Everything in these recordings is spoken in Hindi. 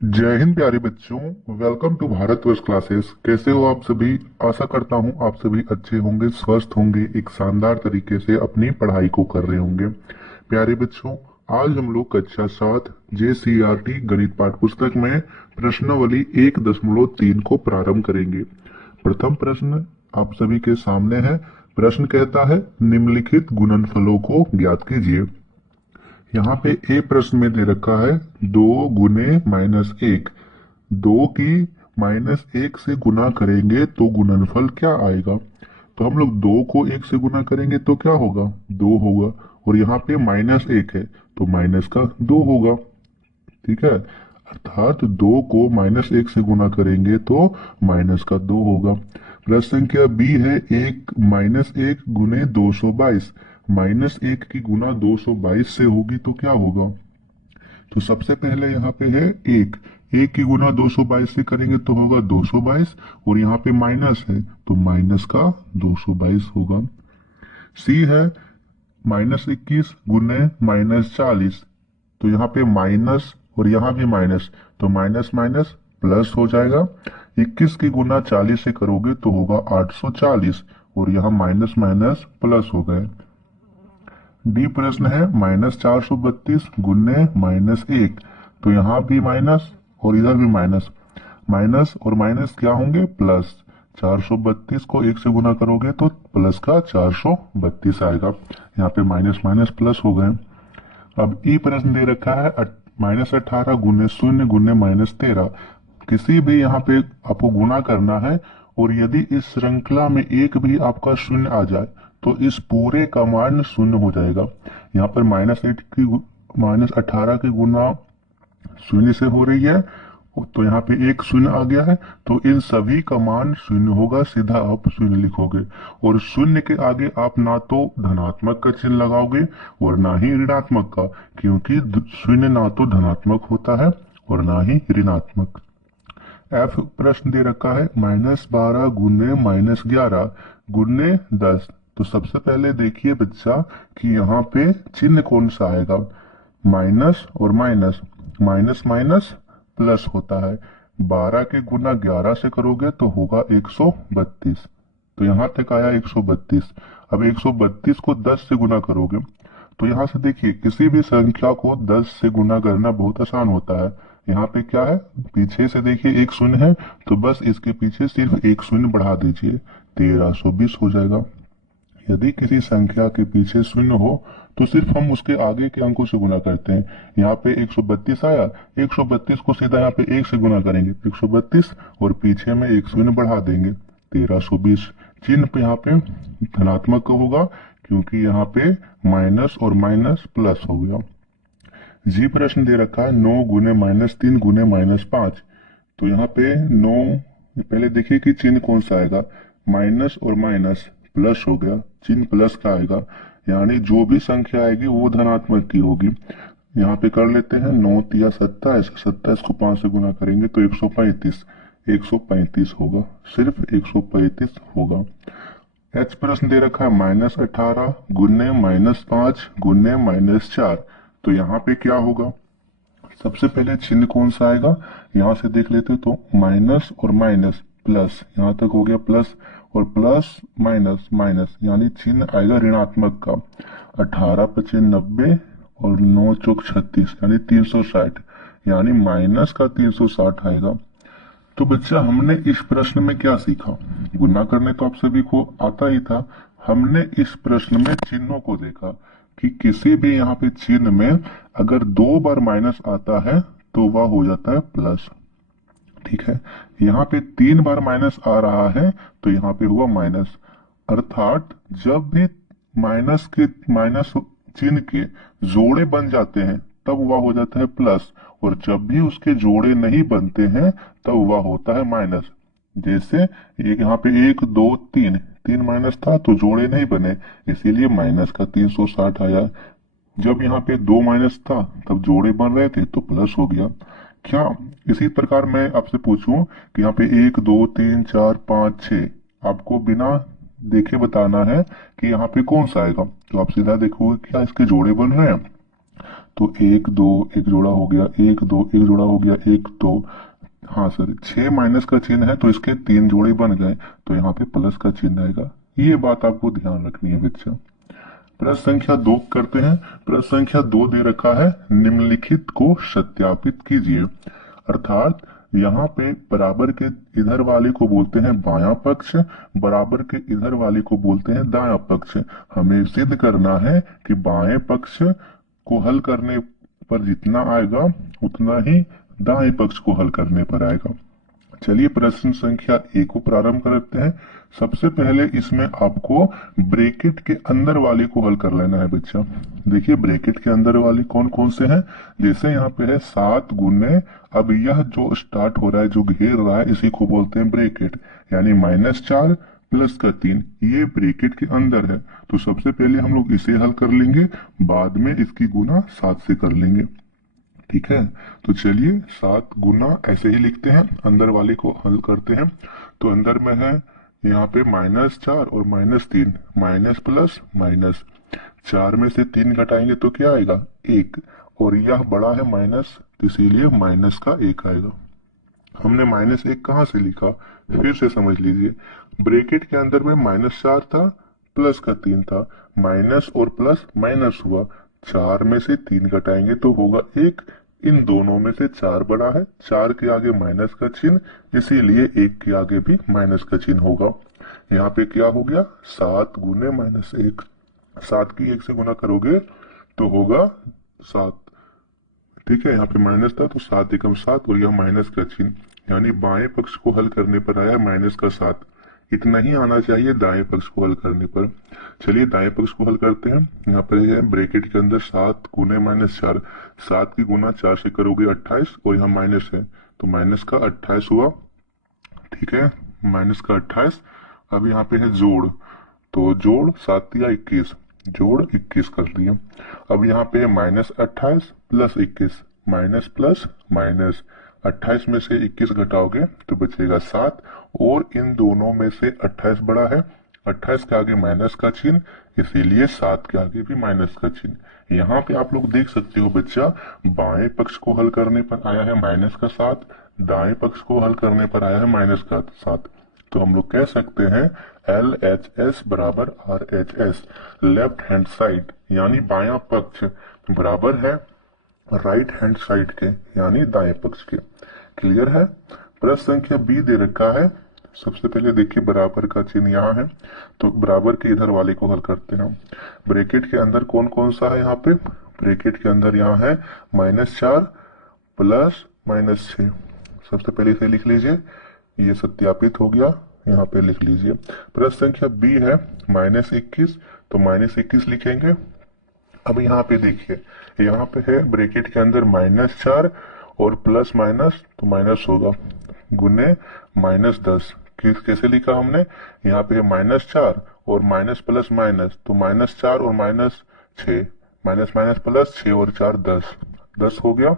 जय हिंद प्यारे बच्चों। Welcome to Bharatvarsh classes. कैसे हो आप सभी? आशा करता हूँ आप सभी अच्छे होंगे, स्वस्थ होंगे, एक शानदार तरीके से अपनी पढ़ाई को कर रहे होंगे। प्यारे बच्चों, आज हम लोग कक्षा 7 JCRT गणित पाठ पुस्तक में प्रश्नावली 1.3 को प्रारंभ करेंगे। प्रथम प्रश्न आप सभी के सामने है। प्रश्न कहता है निम्नलिखित गुणनफलों को ज्ञात कीजिए। यहाँ पे ए प्रश्न में दे रखा है 2 गुने -1। 2 की -1 से गुना करेंगे तो गुणनफल क्या आएगा? तो हम लोग 2 को 1 से गुना करेंगे तो क्या होगा? 2 होगा। और यहाँ पे -1 है तो माइनस का 2 होगा। ठीक है, अर्थात 2 को -1 से गुना करेंगे तो माइनस का 2 होगा। प्रश्न संख्या बी है 1 -1 गुने 222। -1 की गुना 222 से होगी तो क्या होगा? तो सबसे पहले यहाँ पे है 1। 1 की गुना 222 से करेंगे तो होगा 222। और यहाँ पे माइनस है तो माइनस का 222 होगा। सी है -21 गुने -40। तो यहाँ पे माइनस और यहाँ भी माइनस, तो माइनस माइनस प्लस हो जाएगा। 21 की गुना 40 से करोगे तो होगा 840। और यहाँ माइनस माइनस प्लस हो गए। डी प्रश्न है -432 गुने -1। तो यहाँ भी माइनस और इधर भी माइनस। माइनस और माइनस क्या होंगे? प्लस। 432 को 1 से गुना करोगे तो प्लस का 432 आएगा। यहाँ पे माइनस माइनस प्लस हो गए। अब ई प्रश्न दे रखा है -18 गुने 0 गुने -13। किसी भी यहाँ पे आपको गुना करना है और यदि इस श्रृंखला में एक भी आपका शून्य आ जाए तो इस पूरे का मान शून्य हो जाएगा। यहाँ पर -18 की गुना शून्य से हो रही है तो यहाँ पे एक शून्य आ गया है तो इन सभी का मान शून्य होगा। सीधा आप शून्य लिखोगे और शून्य के आगे आप ना तो धनात्मक का चिन्ह लगाओगे और ना ही ऋणात्मक का, क्योंकि शून्य ना तो धनात्मक होता है और ना ही ऋणात्मक। एफ प्रश्न दे रखा है -12 गुने -11 गुने 10। तो सबसे पहले देखिए बच्चा कि यहाँ पे चिन्ह कौन सा आएगा। माइनस और माइनस, माइनस माइनस प्लस होता है। 12 के गुना 11 से करोगे तो होगा 132। तो यहाँ तक आया 132। अब 132 को 10 से गुना करोगे तो यहाँ से देखिए किसी भी संख्या को 10 से गुना करना बहुत आसान होता है। यहाँ पे क्या है? पीछे से देखिए एक शून्य है तो बस इसके पीछे सिर्फ एक शून्य बढ़ा दीजिए, 1320 हो जाएगा। यदि किसी संख्या के पीछे शून्य हो तो सिर्फ हम उसके आगे के अंकों से गुना करते हैं। यहाँ पे 132 आया, 132 को सीधा यहाँ पे 1 से गुना करेंगे 132 और पीछे में एक शून्य बढ़ा देंगे 1320। चिन्ह पे यहाँ पे धनात्मक का होगा क्योंकि यहाँ पे माइनस और माइनस प्लस हो गया। जी प्रश्न दे रखा है 9 गुने -3 गुने -5। तो यहाँ पे 9, पहले देखिए कि चिन्ह कौन सा आएगा। माइनस और माइनस प्लस हो गया, चिन्ह प्लस का आएगा, यानी जो भी संख्या आएगी वो धनात्मक की होगी। यहाँ पे कर लेते हैं 9 तिया 27, 27 को 5 से गुना करेंगे तो 135, 135 होगा, सिर्फ 135 होगा। एच प्रश्न दे रखा है -18 गुने -5 गुने -4। तो यहाँ पे क्या होगा? सबसे पहले चिन्ह कौन सा आएगा यहाँ से देख लेते तो माइनस और माइनस प्लस, यहाँ तक हो गया प्लस और प्लस माइनस माइनस, यानी चिन्ह आएगा ऋणात्मक का। 18×5 = 90 और 9×4 = 36 यानी 360, यानी माइनस का 360 आएगा। तो बच्चा हमने इस प्रश्न में क्या सीखा? गुना करने तो आप सभी को आता ही था। हमने इस प्रश्न में चिन्हों को देखा कि किसी भी यहाँ पे चिन्ह में अगर 2 बार माइनस आता है तो वह हो जाता है प्लस। ठीक है, यहाँ पे 3 बार माइनस आ रहा है तो यहाँ पे हुआ माइनस। अर्थात जब भी माइनस चिन्ह के जोड़े बन जाते हैं तब वह हो जाता है प्लस, और जब भी उसके जोड़े नहीं बनते हैं तब वह होता है माइनस। जैसे एक यहाँ पे 1 2 3, 3 माइनस था तो जोड़े नहीं बने, इसीलिए माइनस का 360 आया। जब यहाँ पे 2 माइनस था तब जोड़े बन रहे थे तो प्लस हो गया। क्या इसी प्रकार मैं आपसे पूछूं कि यहाँ पे 1 2 3 4 5 6, आपको बिना देखे बताना है कि यहाँ पे कौन सा आएगा, तो आप सीधा देखोगे क्या इसके जोड़े बन रहे हैं। तो एक दो एक जोड़ा हो गया, एक दो एक जोड़ा हो गया, एक दो, हाँ सर 6 माइनस का चिन्ह है तो इसके 3 जोड़े बन गए, तो यहाँ पे प्लस का चिन्ह आएगा। ये बात आपको ध्यान रखनी है बच्चा। प्रश्न संख्या 2 करते हैं। प्रश्न संख्या 2 दे रखा है, निम्नलिखित को सत्यापित कीजिए। अर्थात यहाँ पे बराबर के इधर वाले को बोलते हैं बायां पक्ष, बराबर के इधर वाले को बोलते हैं दायां पक्ष। हमें सिद्ध करना है कि बाएं पक्ष को हल करने पर जितना आएगा उतना ही दाएं पक्ष को हल करने पर आएगा। चलिए प्रश्न संख्या 1 को प्रारंभ करते हैं। सबसे पहले इसमें आपको ब्रैकेट के अंदर वाले को हल कर लेना है बच्चा। देखिए ब्रैकेट के अंदर वाले कौन कौन से हैं, जैसे यहाँ पे है 7 गुने, अब यह जो स्टार्ट हो रहा है, जो घेर रहा है, इसी को बोलते हैं ब्रैकेट, यानी -4 प्लस का 3, ये ब्रैकेट के अंदर है। तो सबसे पहले हम लोग इसे हल कर लेंगे, बाद में इसकी गुना 7 से कर लेंगे। ठीक है, तो चलिए 7 गुना ऐसे ही लिखते हैं, अंदर वाले को हल करते हैं। तो अंदर में है यहाँ पे -4 और -3, माइनस प्लस माइनस, 4 में से 3 घटाएंगे तो क्या आएगा 1, और यह बड़ा है माइनस, तो इसीलिए माइनस का 1 आएगा। हमने -1 कहाँ से लिखा, फिर से समझ लीजिए। ब्रैकेट के अंदर में -4 था, प्लस का 3 था, माइनस और प्लस माइनस हुआ, 4 में से 3 घटाएंगे तो होगा 1, इन दोनों में से 4 बड़ा है, 4 के आगे माइनस का चिन्ह, इसीलिए 1 के आगे भी माइनस का चिन्ह होगा। यहाँ पे क्या हो गया 7 गुने -1, 7 की 1 से गुना करोगे तो होगा 7। ठीक है, यहाँ पे माइनस था तो 7 एकम 7 और यह माइनस का चिन्ह, यानी बाएं पक्ष को हल करने पर आया -7। इतना ही आना चाहिए दाएं पक्ष को हल करने पर। चलिए दाएं पक्ष को हल करते हैं। यहाँ पर है ब्रैकेट के अंदर 7 गुने -4, 7 की गुना 4 से करोगे 28, और यहाँ माइनस है तो माइनस का 28 हुआ। ठीक है, माइनस का 28। अब यहाँ पे है जोड़, तो जोड़ 7 या 21, जोड़ 21 कर दिया। अब यहाँ पे है -28 प्लस 21, माइनस प्लस माइनस, 28 में से 21 घटाओगे तो बचेगा 7, और इन दोनों में से 28 बड़ा है, 28 के आगे माइनस का चिन्ह, इसीलिए 7 के आगे भी माइनस का चिन्ह। यहाँ पे आप लोग देख सकते हो बच्चा, बाएं पक्ष को हल करने पर आया है -7, दाएं पक्ष को हल करने पर आया है -7। तो हम लोग कह सकते हैं LHS बराबर RHS, लेफ्ट हैंड साइड यानी बायां पक्ष बराबर है राइट हैंड साइड के यानी दाएं पक्ष के। क्लियर है। प्रश्न संख्या B दे रखा है। सबसे पहले देखिए बराबर का चिन्ह यहाँ है, तो बराबर के इधर वाले को हल करते हैं। ब्रैकेट के अंदर कौन कौन सा है, यहाँ पे ब्रैकेट के अंदर यहाँ है -4 प्लस -6। सबसे पहले इसे लिख लीजिए, ये सत्यापित हो गया, यहाँ पे लिख लीजिए। प्रश्न संख्या B है -21, तो -21 लिखेंगे। अब यहाँ पे देखिए, यहाँ पे है ब्रैकेट के अंदर -4 और प्लस माइनस, तो माइनस होगा, गुने -10। कैसे लिखा हमने, यहाँ पे है -4 और माइनस प्लस माइनस, तो -4 और -6, माइनस माइनस प्लस 6 और 4 10, 10 हो गया,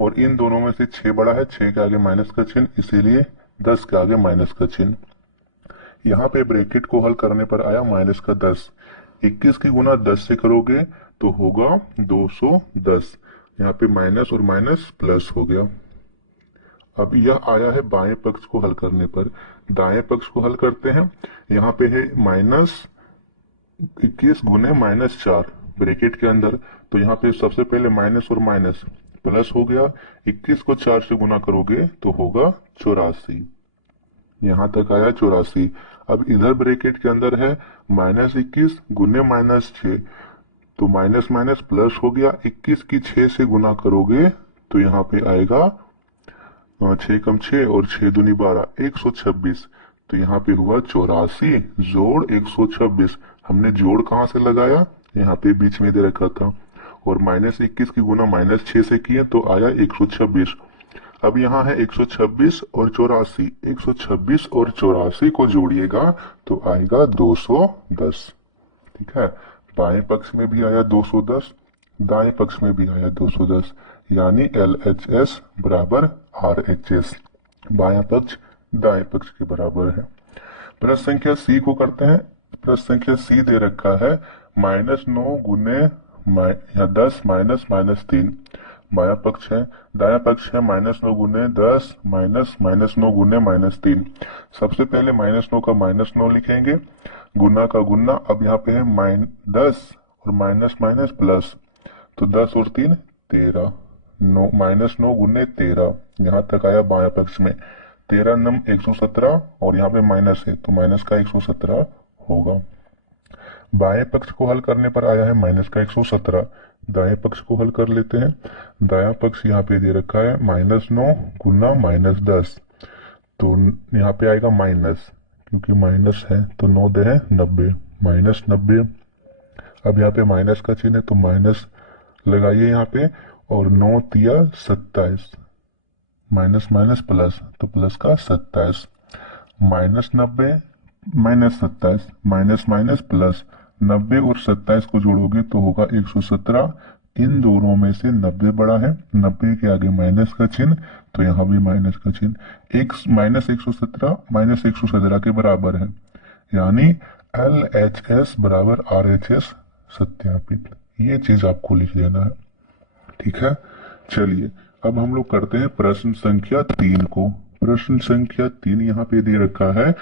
और इन दोनों में से 6 बड़ा है, 6 के आगे माइनस का चिन्ह, इसीलिए 10 के आगे माइनस का चिन्ह। यहाँ पे ब्रैकेट को हल करने पर आया -10, 21 की गुना 10 से करोगे तो होगा 210, यहाँ पे माइनस और माइनस प्लस हो गया। अब यह आया है बाएं पक्ष को हल करने पर, दाएं पक्ष को हल करते हैं। यहाँ पे है -21 गुने -4 ब्रैकेट के अंदर, तो यहाँ पे सबसे पहले माइनस और माइनस प्लस हो गया, 21 को 4 से गुना करोगे तो होगा 84, यहाँ तक आया 84। अब इधर ब्रैकेट के अंदर है -21 गुने -6, तो माइनस माइनस प्लस हो गया, 21 की 6 से गुना करोगे तो यहाँ पे आएगा 6 कम 6 और 6 दूनी 12, 126, तो यहाँ पे हुआ 84 जोड़ 126। हमने जोड़ कहाँ से लगाया, यहाँ पे बीच में दे रखा था, और -21 की गुना -6 से किए तो आया 126। अब यहाँ है 126 और 84, 126 और 84 को जोड़िएगा तो आएगा 210। ठीक है, बाएं पक्ष में भी आया 210, दाएं पक्ष में भी आया 210, यानी LHS बराबर RHS, बायां पक्ष दाएं पक्ष के बराबर है। प्रश्न संख्या C को करते हैं। प्रश्न संख्या C दे रखा है -9 गुने या 10 माइनस -3, बाया पक्ष है, दाया पक्ष है -9 गुने 10 माइनस -9 गुने -3। सबसे पहले -9 का -9 लिखेंगे, गुना का गुना। अब यहाँ पे है -10 और माइनस माइनस प्लस, तो 10 और 3 13, 9 गुने 13, यहाँ तक आया बाया पक्ष में। 13 नम 117 और यहाँ पे माइनस है तो माइनस का 117 होगा। बाएं पक्ष को हल करने पर आया है माइनस का 117। दाएं पक्ष को हल कर लेते हैं। दाया पक्ष यहाँ पे दे रखा है -9 गुना -10, तो यहाँ पे आएगा माइनस, क्योंकि माइनस है तो 9 दे है 90, -90। अब यहाँ पे माइनस का चिन्ह है तो माइनस लगाइए यहाँ पे, और 9 तिया 27, माइनस माइनस प्लस, तो प्लस का 27, -90 -27, माइनस माइनस प्लस, 90 और 27 को जोड़ोगे तो होगा 117। इन दोनों में से 90 बड़ा है, 90 के आगे माइनस का चिन्ह, तो यहाँ भी माइनस का चिन्ह। एक -117 -117 के बराबर है, यानी LHS बराबर RHS सत्यापित। ये चीज आपको लिख देना है, ठीक है। चलिए अब हम लोग करते हैं प्रश्न संख्या 3 को। प्रश्न संख्या 3 यहाँ पे दे रखा है,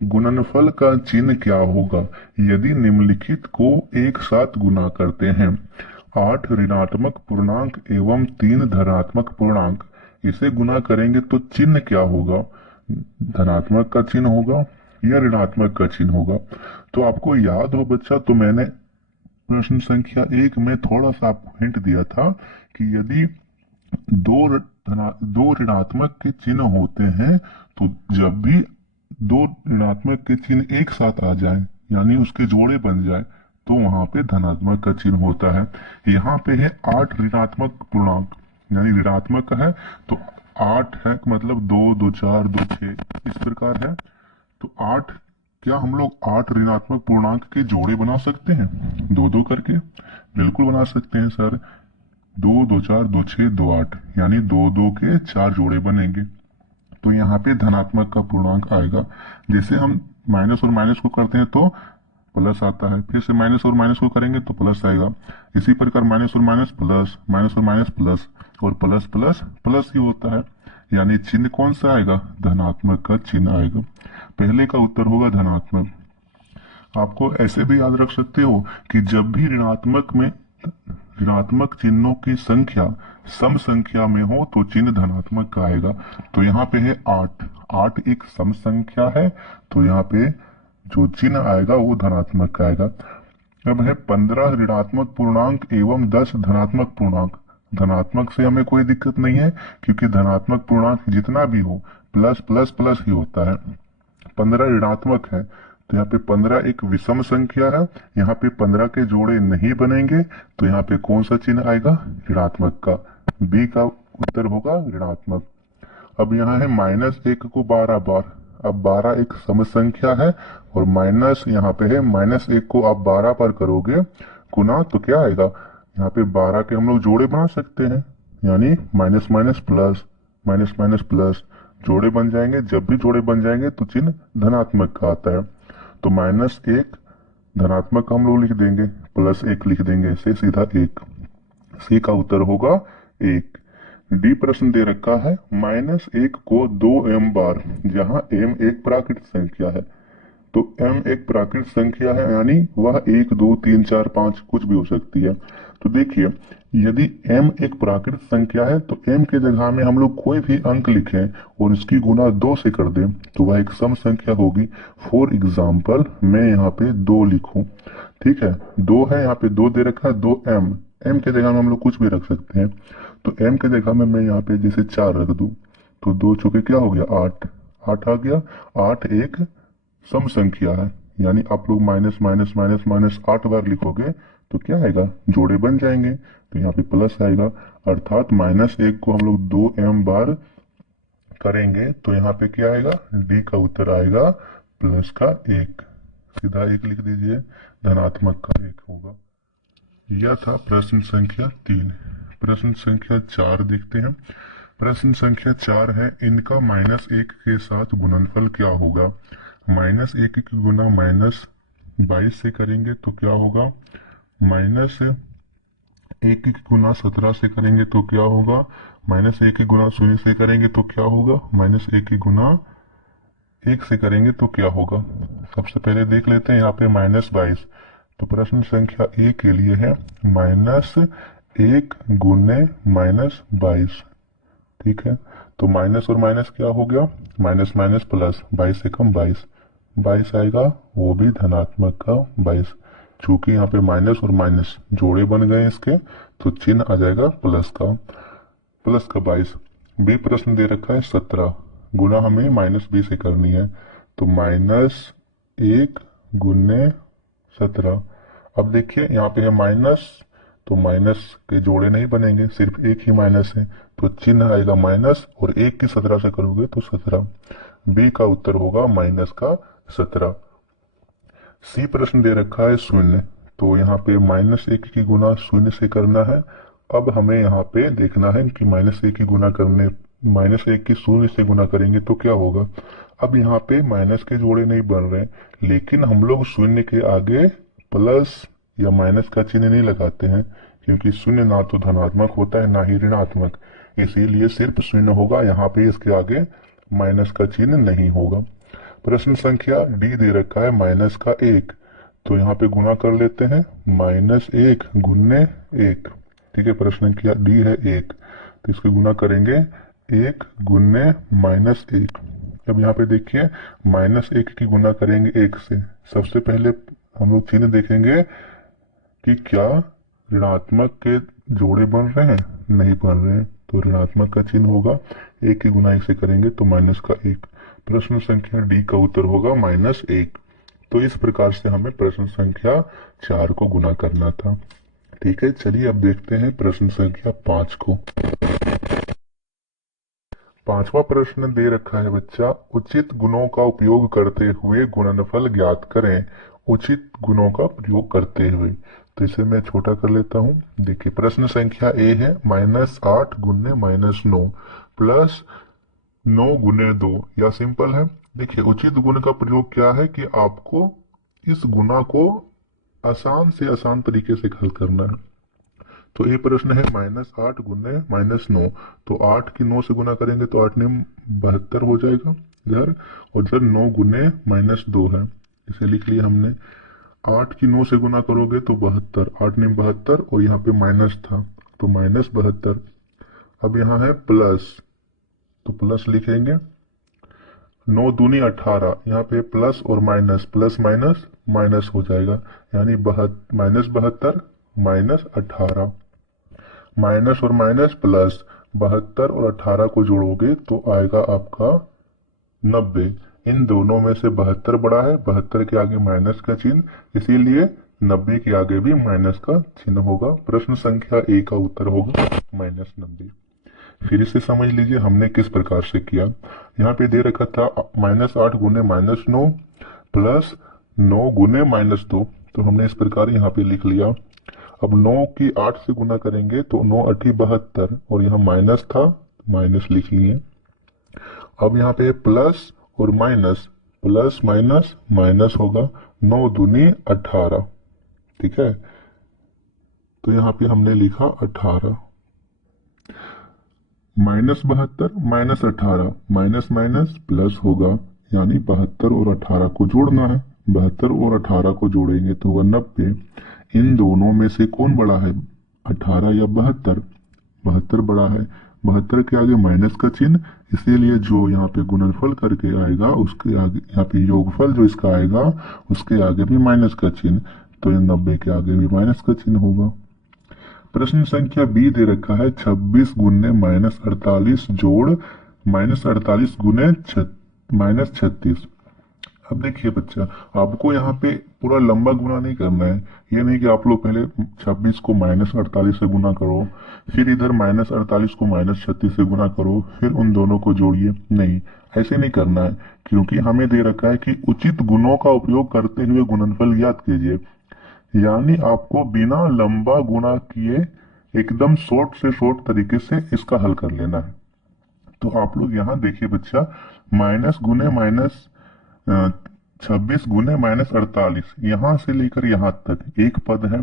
गुणनफल का चिन्ह क्या होगा यदि निम्नलिखित को एक साथ गुना करते हैं। 8 ऋणात्मक पूर्णांक एवं 3 धनात्मक पूर्णांक, इसे गुना करेंगे तो चिन्ह क्या होगा, धनात्मक का चिन्ह होगा या ऋणात्मक का चिन्ह होगा। तो आपको याद हो बच्चा, तो मैंने प्रश्न संख्या 1 में थोड़ा सा आपको हिंट दिया था कि यदि दो ऋणात्मक के चिन्ह होते हैं तो जब भी दो ऋणात्मक के चिन्ह एक साथ आ जाए, यानी उसके जोड़े बन जाए, तो वहां पे धनात्मक का चिन्ह होता है। यहाँ पे है 8 ऋणात्मक पूर्णांक, यानी ऋणात्मक का है तो 8 है, मतलब 2 2 4 2 6 इस प्रकार है। तो 8, क्या हम लोग 8 ऋणात्मक पूर्णांक के जोड़े बना सकते हैं 2 2 करके? बिल्कुल बना सकते हैं सर। 2 2 4 2 6 2 8, यानी 2 2 के 4 जोड़े बनेंगे, तो यहाँ पे धनात्मक का पूर्णांक आएगा। जैसे हम माइनस और माइनस को करते हैं तो प्लस आता है, फिर से माइनस और माइनस को करेंगे तो प्लस आएगा। इसी प्रकार माइनस और माइनस प्लस, माइनस और माइनस प्लस, और प्लस प्लस प्लस ही होता है, यानी चिन्ह कौन सा आएगा, धनात्मक का चिन्ह आएगा। पहले का उत्तर होगा धनात्मक। आपको ऐसे भी याद रख सकते हो कि जब भी ऋणात्मक चिन्हों की संख्या सम संख्या में हो तो चिन्ह धनात्मक का आएगा। तो यहाँ पे है 8, 8 एक सम संख्या है, तो यहाँ पे जो चिन्ह आएगा वो धनात्मक का आएगा। अब है 15 ऋणात्मक पूर्णांक एवं 10 धनात्मक पूर्णांक। धनात्मक से हमें कोई दिक्कत नहीं है, क्योंकि धनात्मक पूर्णांक जितना भी हो प्लस प्लस प्लस ही होता है। 15 ऋणात्मक है तो यहाँ पे 15 एक विषम संख्या है, यहाँ पे 15 के जोड़े नहीं बनेंगे, तो यहाँ पे कौन सा चिन्ह आएगा, ऋणात्मक का। बी का उत्तर होगा ऋणात्मक। अब यहाँ है -1 को 12 बार। अब 12 एक सम संख्या है, और माइनस यहाँ पे है -1 को आप 12 पर करोगे गुना, तो क्या आएगा, यहाँ पे 12 के हम लोग जोड़े बना सकते हैं, यानी minus minus plus, minus minus plus, जोड़े बन जाएंगे। जब भी जोड़े बन जाएंगे तो चिन्ह धनात्मक का आता है। तो -1 धनात्मक हम लोग लिख देंगे, +1 लिख देंगे, ऐसे सीधा 1। सी का उत्तर होगा 1। डी प्रश्न दे रखा है, -1 को 2m बार, जहां m एक प्राकृत संख्या है। तो m एक प्राकृत संख्या है, यानी वह 1 2 3 4 5 कुछ भी हो सकती है। तो देखिए, यदि m एक प्राकृत संख्या है तो m के जगह में हम लोग कोई भी अंक लिखें और इसकी गुना 2 से कर दें तो वह एक सम संख्या होगी। फॉर एग्जाम्पल मैं यहाँ पे 2 लिखूं, ठीक है, 2 है, यहाँ पे 2 दे रखा है, 2m, m के जगह में हम लोग कुछ भी रख सकते हैं। तो m के जगह में मैं यहाँ पे जैसे 4 रख दूं, तो 2 चौके क्या हो गया, 8, 8 आ गया। 8 एक सम संख्या है, यानी आप लोग माइनस माइनस माइनस माइनस 8 बार लिखोगे तो क्या आएगा, जोड़े बन जाएंगे, तो यहाँ पे प्लस आएगा। अर्थात -1 को हम लोग 2m बार करेंगे तो यहाँ पे क्या आएगा, डी का उत्तर आएगा प्लस का 1। सीधा 1 लिख दीजिए, धनात्मक का 1 होगा। यह था प्रश्न संख्या 3। प्रश्न संख्या 4 देखते हैं। प्रश्न संख्या 4 है, इनका -1 के साथ गुणनफल क्या होगा। -1 की गुना -22 से करेंगे तो क्या होगा, एक की गुना 17 से करेंगे तो क्या होगा, माइनस एक की गुना शून्य से करेंगे तो क्या होगा, माइनस एक की गुना एक से करेंगे तो क्या होगा। सबसे पहले देख लेते हैं यहाँ पे -22। तो प्रश्न संख्या ए के लिए है -1 गुने -22। ठीक है, तो माइनस और माइनस क्या हो गया, माइनस माइनस प्लस, 22 से कम 22, 22 आएगा, वो भी धनात्मक का 22। चूंकि यहाँ पे माइनस और माइनस जोड़े बन गए इसके, तो चिन्ह आ जाएगा प्लस का 22। बी प्रश्न दे रखा है 17, गुना हमें -b से करनी है, तो -1 गुने 17। अब देखिए यहाँ पे है माइनस, तो माइनस के जोड़े नहीं बनेंगे, सिर्फ एक ही माइनस है, तो चिन्ह आएगा माइनस, और एक की 17 से करोगे तो 17। बी का उत्तर होगा माइनस का 17। सी प्रश्न दे रखा है शून्य, तो यहाँ पे -1 की गुना शून्य से करना है। अब हमें यहाँ पे देखना है कि -1 की गुना करने, -1 की शून्य से गुना करेंगे तो क्या होगा। अब यहाँ पे माइनस के जोड़े नहीं बन रहे, लेकिन हम लोग शून्य के आगे प्लस या माइनस का चिन्ह नहीं लगाते हैं, क्योंकि शून्य ना तो धनात्मक होता है ना ही ऋणात्मक, इसीलिए सिर्फ शून्य होगा, यहाँ पे इसके आगे माइनस का चिन्ह नहीं होगा। प्रश्न संख्या डी दे रखा है -1, तो यहाँ पे गुना कर लेते हैं, -1 गुने 1। ठीक है, प्रश्न संख्या डी है 1, तो इसको गुना करेंगे 1 गुने -1। अब यहाँ पे देखिए -1 की गुना करेंगे 1 से, सबसे पहले हम लोग चिन्ह देखेंगे कि क्या ऋणात्मक के जोड़े बन रहे हैं, नहीं बन रहे हैं, तो ऋणात्मक का चिन्ह होगा, 1 की गुना 1 से करेंगे तो माइनस का 1। प्रश्न संख्या डी का उत्तर होगा -1। तो इस प्रकार से हमें प्रश्न संख्या 4 को गुना करना था। ठीक है, चलिए अब देखते हैं प्रश्न संख्या 5 को। पांचवा प्रश्न दे रखा है बच्चा, उचित गुणों का उपयोग करते हुए गुणनफल ज्ञात करें। उचित गुणों का प्रयोग करते हुए, तो इसे मैं छोटा कर लेता हूँ। देखिए प्रश्न संख्या ए है -8 गुने -9 प्लस 9 गुने 2, या सिंपल है। देखिए उचित गुण का प्रयोग क्या है कि आपको इस गुना को आसान से आसान तरीके से हल करना है। तो ये प्रश्न है -8 गुने -9, तो 8 की 9 से गुना करेंगे तो 8 9 72 हो जाएगा इधर, और इधर 9 गुने -2 है, इसे लिख लिया हमने। 8 की 9 से गुना करोगे तो 72, 8 9 72, और यहाँ पे माइनस था तो -72। अब यहाँ है प्लस, तो प्लस लिखेंगे, 9 दूनी 18, यहाँ पे प्लस और माइनस, प्लस माइनस माइनस हो जाएगा, यानी -72 -18, माइनस और माइनस प्लस, 72 और 18 को जोड़ोगे तो आएगा आपका 90। इन दोनों में से 72 बड़ा है, 72 के आगे माइनस का चिन्ह, इसीलिए 90 के आगे भी माइनस का चिन्ह होगा। प्रश्न संख्या ए का उत्तर होगा -90। फिर इसे समझ लीजिए हमने किस प्रकार से किया। यहाँ पे दे रखा था -8 गुने -9 प्लस 9 गुने -2, तो हमने इस प्रकार यहाँ पे लिख लिया। अब 9 की 8 से गुना करेंगे तो 9 8 72, और यहाँ माइनस था, माइनस लिख लिए। अब यहाँ पे प्लस और माइनस, प्लस माइनस माइनस होगा, 9 दूनी 18। ठीक है, तो यहाँ पे हमने लिखा 18, -72 -18, माइनस माइनस प्लस होगा, यानी 72 और 18 को जोड़ना है, 72 और 18 को जोड़ेंगे तो होगा 90। इन दोनों में से कौन बड़ा है, 18 या 72? 72 बड़ा है, 72 के आगे माइनस का चिन्ह, इसीलिए जो यहाँ पे गुणनफल करके आएगा उसके आगे, यहाँ पे योगफल जो इसका आएगा उसके आगे भी माइनस का चिन्ह, तो 90 के आगे भी माइनस का चिन्ह होगा। प्रश्न संख्या बी दे रखा है 26 गुने -48 जोड़ -48 गुने -36। अब देखिए बच्चा, आपको यहाँ पे पूरा लंबा गुना नहीं करना है, ये नहीं कि आप लोग पहले 26 को -48 से गुना करो, फिर इधर -48 को -36 से गुना करो, फिर उन दोनों को जोड़िए, नहीं, ऐसे नहीं करना है, क्योंकि हमें दे रखा है कि उचित गुणों का उपयोग करते हुए गुणनफल ज्ञात कीजिए, यानी आपको बिना लंबा गुणा किए एकदम शॉर्ट से शॉर्ट तरीके से इसका हल कर लेना है। तो आप लोग यहाँ देखिए बच्चा, माइनस गुने माइनस 26 गुने -48, यहाँ से लेकर यहाँ तक एक पद है,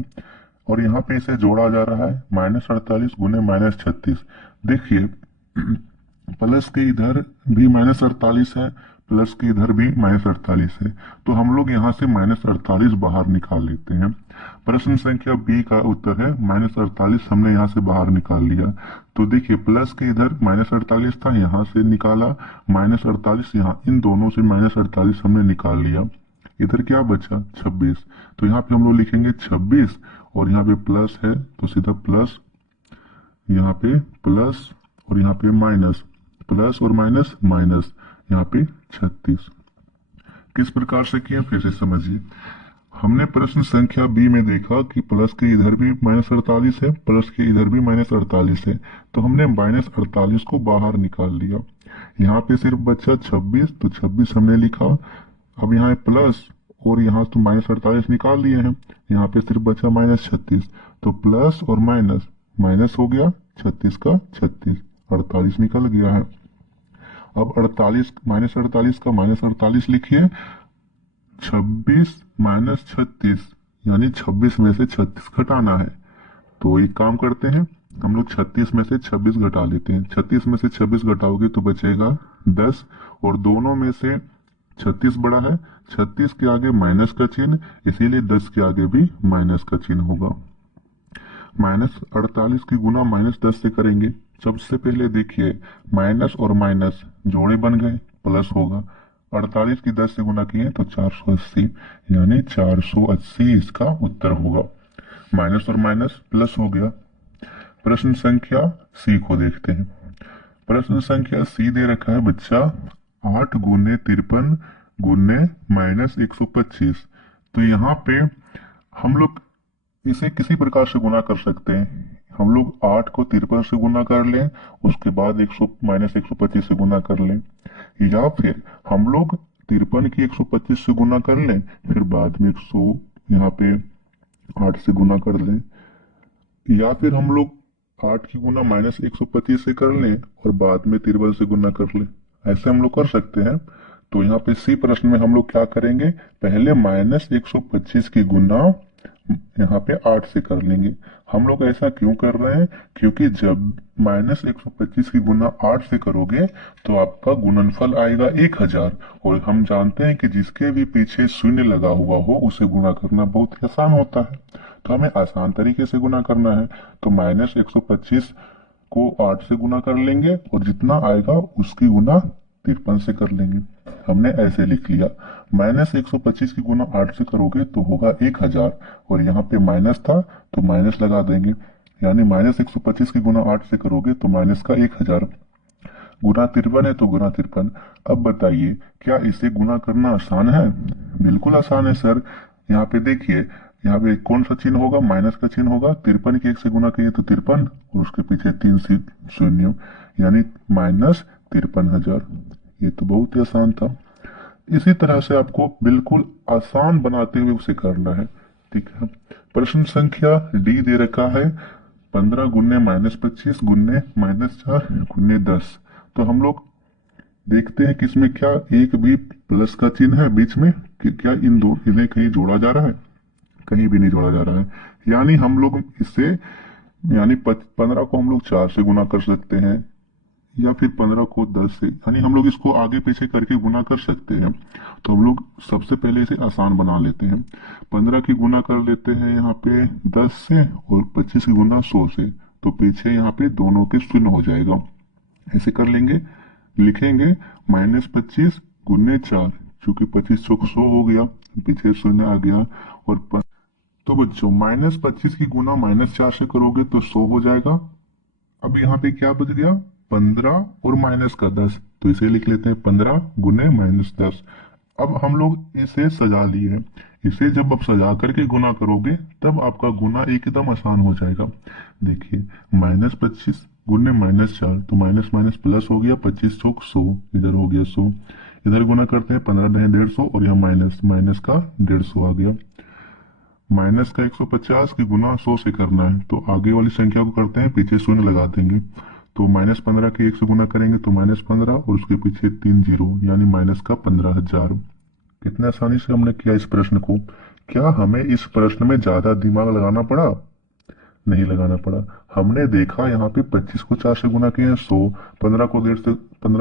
और यहाँ पे इसे जोड़ा जा रहा है -48 गुने -36। देखिए प्लस के इधर भी -48 है, प्लस के इधर भी -48 है, तो हम लोग यहाँ से -48 बाहर निकाल लेते हैं। प्रश्न संख्या बी का उत्तर है -48 हमने यहाँ से बाहर निकाल लिया। तो देखिए प्लस के इधर -48 था, यहाँ से निकाला, -48 यहाँ, इन दोनों से -48 हमने निकाल लिया। इधर क्या बचा 26, तो यहाँ पे हम लोग लिखेंगे 26 और यहाँ पे प्लस है तो सीधा प्लस, यहाँ पे प्लस और यहाँ पे माइनस, प्लस और माइनस माइनस, यहाँ पे 36। किस प्रकार से किया फिर से समझिए। हमने प्रश्न संख्या बी में देखा कि प्लस के इधर भी -48 है, प्लस के इधर भी -48 है, तो हमने -48 को बाहर निकाल लिया। यहाँ पे सिर्फ बचा 26, तो 26 हमने लिखा। अब यहाँ प्लस और यहाँ तो -48 निकाल लिए हैं, यहाँ पे सिर्फ बचा -36, तो प्लस और माइनस माइनस हो गया, 36 का 36, 48 निकल गया है। अब 48 -48 का -48 लिखिए, 26 -36 यानी 26 में से 36 घटाना है। तो एक काम करते हैं, हम लोग 36 में से 26 घटा लेते हैं। 36 में से 26 घटाओगे तो बचेगा 10, और दोनों में से 36 बड़ा है, 36 के आगे माइनस का चिन्ह, इसीलिए 10 के आगे भी माइनस का चिन्ह होगा। -48 की गुना -10 से करेंगे। सबसे पहले देखिए माइनस और माइनस जोड़े बन गए, प्लस होगा। 48 की 10 से गुना किए तो 480, यानी 480 इसका उत्तर होगा। माइनस और माइनस प्लस हो गया। प्रश्न संख्या सी को देखते हैं। प्रश्न संख्या सी दे रखा है बच्चा 8 गुने 53 गुने -125। तो यहाँ पे हम लोग इसे किसी प्रकार से गुना कर सकते हैं। हम लोग 8 को 53 से गुना कर लें, उसके बाद -125 से गुना कर लें, या फिर हम लोग 53 की 125 से गुना कर लें, फिर बाद में 100 यहाँ पे 8 से गुना कर लें, या फिर हम लोग 8 की गुना -125 से कर लें और बाद में 53 से गुना कर लें। ऐसे हम लोग कर सकते हैं। तो यहाँ पे सी प्रश्न में हम लोग क्या करेंगे, पहले -125 की गुना यहाँ पे 8 से कर लेंगे। हम लोग ऐसा क्यों कर रहे हैं, क्योंकि जब -125 की गुना 8 से करोगे तो आपका गुणनफल आएगा 1000, और हम जानते हैं कि जिसके भी पीछे शून्य लगा हुआ हो उसे गुणा करना बहुत ही आसान होता है। तो हमें आसान तरीके से गुणा करना है, तो -125 को 8 से गुना कर लेंगे और जितना आएगा उसकी गुना 53 से कर लेंगे। हमने ऐसे लिख लिया। -125 की गुना 8 से करोगे तो होगा 1000, और यहाँ पे माइनस था तो माइनस लगा देंगे, यानी -125 की गुना 8 से करोगे तो माइनस का 1000, गुना 53 है तो गुना 53। अब बताइए क्या इसे गुना करना आसान है? बिल्कुल आसान है सर। यहाँ पे देखिए, यहाँ पे कौन सा चिन्ह होगा, माइनस का चिन्ह होगा। 53 की 1 से गुना किए तो 53, और उसके पीछे 3 शून्य, यानी -53,000। ये तो बहुत ही आसान था। इसी तरह से आपको बिल्कुल आसान बनाते हुए उसे करना है, ठीक है। प्रश्न संख्या डी दे रखा है 15 गुने -25 गुने -4 गुने 10। तो हम लोग देखते हैं कि इसमें क्या एक भी प्लस का चिन्ह है बीच में, कि क्या इन दो इन्हें कहीं जोड़ा जा रहा है? कहीं भी नहीं जोड़ा जा रहा है। यानी हम लोग इससे, यानी 15 को हम लोग 4 से गुना कर सकते हैं, या फिर 15 को 10 से, यानी हम लोग इसको आगे पीछे करके गुना कर सकते हैं। तो हम लोग सबसे पहले इसे आसान बना लेते हैं। 15 की गुना कर लेते हैं यहाँ पे 10 से, और 25 की गुना 100 से, तो पीछे यहाँ पे दोनों के शून्य हो जाएगा। ऐसे कर लेंगे, लिखेंगे -25 गुने 4, चूंकि 25 चौक 100 हो गया, पीछे शून्य आ गया, और तो बच्चों -25 की गुना -4 से करोगे तो 100 हो जाएगा। अब यहाँ पे क्या बच गया, 15 और माइनस का 10, तो इसे लिख लेते हैं 15 गुने -10। अब हम लोग इसे सजा लिए। इसे जब आप सजा करके गुना करोगे तब आपका गुना एकदम आसान हो जाएगा। देखिए -25 गुने -4, तो माइनस माइनस प्लस हो गया, 25 चौक 100, इधर हो गया 100, इधर गुना करते हैं 15 दहे 150, और यहाँ माइनस माइनस का 150 आ गया। माइनस का 150 की गुना 100 से करना है, तो आगे वाली संख्या को करते हैं, पीछे शून्य लगा देंगे। तो -15 की 1 से गुना करेंगे तो -15, और उसके पीछे 3 जीरो, यानी माइनस का 15,000। कितने आसानी से हमने किया इस प्रश्न को। क्या हमें इस प्रश्न में ज्यादा दिमाग लगाना पड़ा? नहीं लगाना पड़ा। हमने देखा यहाँ पे 25 को 4 से गुना किए 100, 15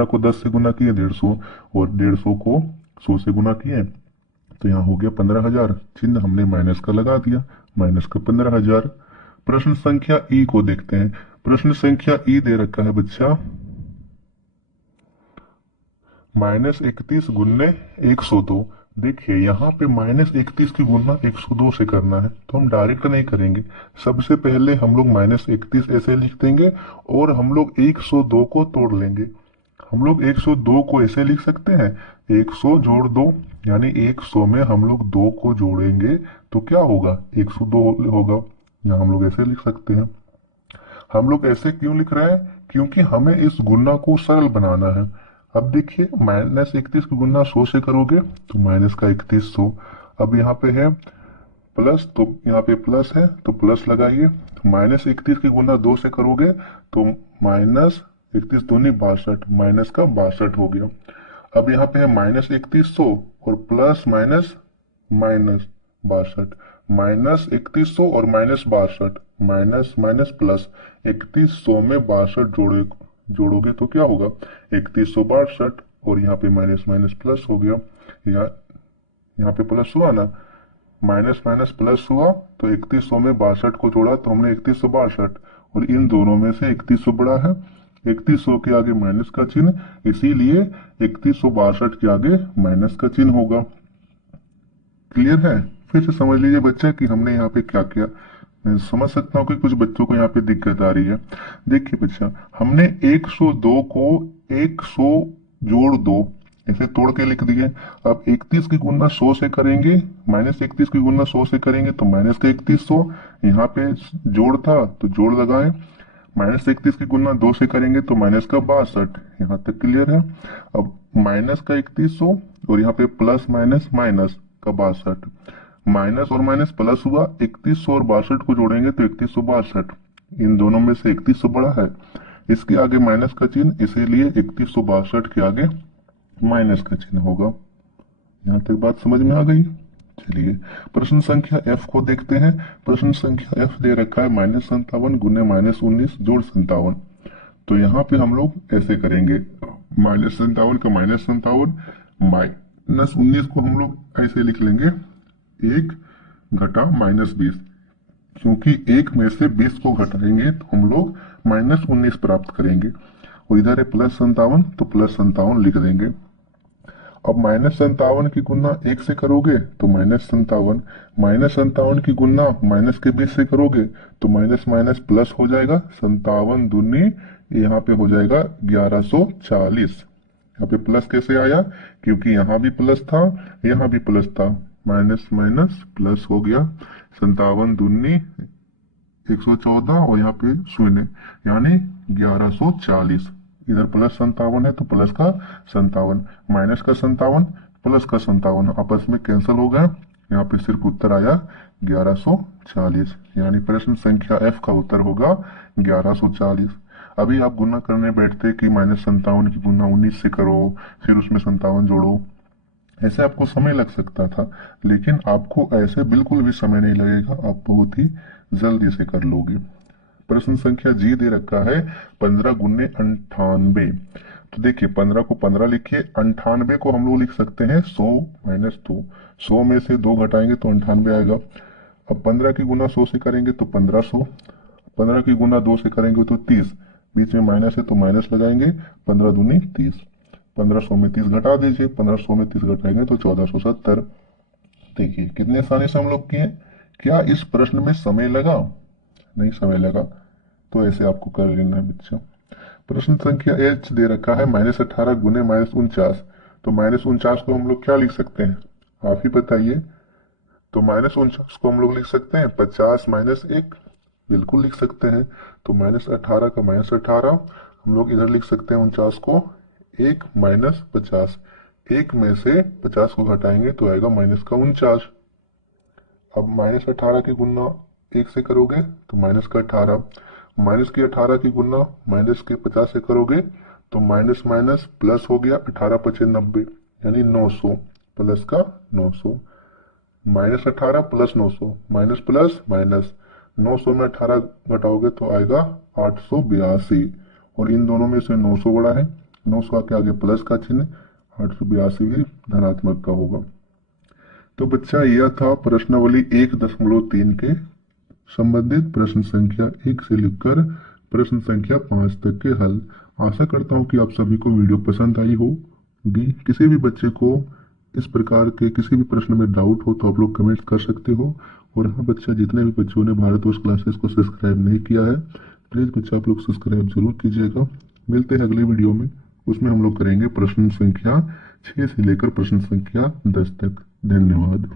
को 10 से गुना किए 150 और 150 को 100 से गुना किए, तो यहाँ हो गया 15,000। चिन्ह हमने माइनस का लगा दिया, माइनस का 15,000। प्रश्न संख्या ई को देखते हैं। प्रश्न संख्या ई दे रखा है बच्चा -31 गुन्ने 102। देखिए यहाँ पे -31 की गुना 102 से करना है, तो हम डायरेक्ट नहीं करेंगे। सबसे पहले हम लोग -31 ऐसे लिख देंगे और हम लोग 102 को तोड़ लेंगे। हम लोग 102 को ऐसे लिख सकते हैं, 100 जोड़ 2, यानी 100 में हम लोग 2 को जोड़ेंगे तो क्या होगा, 102 होगा। यहाँ हम लोग ऐसे लिख सकते हैं। हम लोग ऐसे क्यों लिख रहे हैं, क्योंकि हमें इस गुना को सरल बनाना है। अब देखिए -31 की गुना 100 से करोगे तो माइनस का 3100। अब यहाँ पे है प्लस, तो यहाँ पे प्लस है तो प्लस लगाइए। -31 की गुना 2 से करोगे तो -31 दूनी 62, माइनस का 62 हो गया। अब यहाँ पे है -3100 और प्लस माइनस माइनस 62, -3100 और -62, माइनस माइनस प्लस 3100 में 62 जोड़ोगे तो क्या होगा, 3162, और यहाँ पे माइनस माइनस प्लस हो गया। यहाँ पे प्लस हुआ ना, माइनस माइनस प्लस हुआ तो 3100 में 62 को जोड़ा तो हमने 3162, और इन दोनों में से 3100 बड़ा है, 3100 के आगे माइनस का चिन्ह, इसीलिए 3162 के आगे माइनस का चिन्ह होगा। क्लियर है? फिर से समझ लीजिए बच्चा कि हमने यहाँ पे क्या किया। मैं समझ सकता हूँ कि कुछ बच्चों को यहाँ पे दिक्कत आ रही है। देखिए बच्चा, हमने 102 को 100 जोड़ 2 ऐसे तोड़ के लिख दिए। अब 31 की गुना 100 से करेंगे, -31 की गुना 100 से करेंगे तो माइनस का 3100, यहाँ पे जोड़ था तो जोड़ लगाए। -31 की गुना 2 से करेंगे तो माइनस का 62, यहाँ तक क्लियर है। अब माइनस का 3100 और यहाँ पे प्लस माइनस माइनस का 62, माइनस और माइनस प्लस हुआ, 3100 और 62 को जोड़ेंगे तो 3162, इन दोनों में से 3100 बड़ा है, इसके आगे माइनस का चिन्ह, इसीलिए 3162 के आगे माइनस का चिन्ह होगा। यहाँ तक बात समझ में आ गई? चलिए प्रश्न संख्या एफ को देखते हैं। प्रश्न संख्या एफ दे रखा है -57 गुने -19 जोड़ 57। तो यहाँ पे हम लोग ऐसे करेंगे, -57 का -57, -19 को हम लोग ऐसे लिख लेंगे 1 घटा -20, क्योंकि 1 में से 20 को घटाएंगे तो हम लोग -19 प्राप्त करेंगे, और इधर है +57 तो +57 लिख देंगे। अब -57 की गुना 1 से करोगे तो -57, -57 की गुना माइनस के 20 से करोगे तो माइनस माइनस प्लस हो जाएगा, 57 दूनी यहाँ पे हो जाएगा 1140। यहाँ पे प्लस कैसे आया, क्योंकि यहाँ भी प्लस था यहाँ भी प्लस था, माइनस माइनस प्लस हो गया, 57 दूनी 114 और यहाँ पे 0, यानी 1140। इधर +57 है तो प्लस का 57, माइनस का 57, प्लस का 57 आपस में कैंसिल हो गया, यहाँ पे सिर्फ उत्तर आया 1140, यानी प्रश्न संख्या एफ का उत्तर होगा 1140। अभी आप गुना करने बैठते कि -57 की गुना 19 से करो, फिर उसमें 57 जोड़ो, ऐसे आपको समय लग सकता था, लेकिन आपको ऐसे बिल्कुल भी समय नहीं लगेगा, आप बहुत ही जल्दी से कर लोगे। प्रश्न संख्या जी दे रखा है 15 गुने 98। तो देखिए 15 को 15 लिखिए, 98 को हम लोग लिख सकते हैं 100 - 2, 100 में से 2 घटाएंगे तो 98 आएगा। अब 15 की गुना 100 से करेंगे तो 1500, 15 की गुना 2 से करेंगे तो 30, बीच में माइनस है तो माइनस लगाएंगे, 15 दूनी 30, 1500 में 30 घटा दीजिए, 1500 में 30 घटाएंगे तो 1470। देखिए कितने आसानी से हम लोग किए। क्या इस प्रश्न में समय लगा? नहीं समय लगा, तो ऐसे आपको कर लेना है बच्चा। प्रश्न संख्या एच दे रखा है -18 गुने -49। तो -49 को हम लोग क्या लिख सकते हैं, आप ही बताइए। तो -49 को हम लोग लिख सकते हैं 50 - 1, बिल्कुल लिख सकते हैं। तो -18 का -18 हम लोग इधर लिख सकते हैं 49 को 1 - 50, 1 में से 50 को घटाएंगे तो आएगा माइनस का 49। अब -18 की गुना 1 से करोगे तो माइनस का 18, माइनस की 18 की गुना माइनस के 50 से करोगे तो माइनस माइनस प्लस हो गया, 18 × 5 = 90, यानी 900, प्लस का 900, -18 + 900, माइनस प्लस माइनस 900 में 18 घटाओगे तो आएगा 882, और इन दोनों में से 900 बड़ा है, 900 के आगे प्लस का चिन्ह, 882 भी धनात्मक का होगा। तो बच्चा यह था प्रश्नावली 1.3 के संबंधित प्रश्न संख्या 1 से लेकर प्रश्न संख्या 5 तक के हल। आशा करता हूं कि आप सभी को वीडियो पसंद आई होगी। किसी भी बच्चे को इस प्रकार के किसी भी प्रश्न में डाउट हो तो आप लोग कमेंट कर सकते हो। और हाँ बच्चा, जितने भी बच्चों ने भारतवर्ष क्लासेस को सब्सक्राइब नहीं किया है, प्लीज़ बच्चा आप लोग सब्सक्राइब जरूर कीजिएगा। मिलते हैं अगली वीडियो में, उसमें हम लोग करेंगे प्रश्न संख्या 6 से लेकर प्रश्न संख्या 10 तक। धन्यवाद।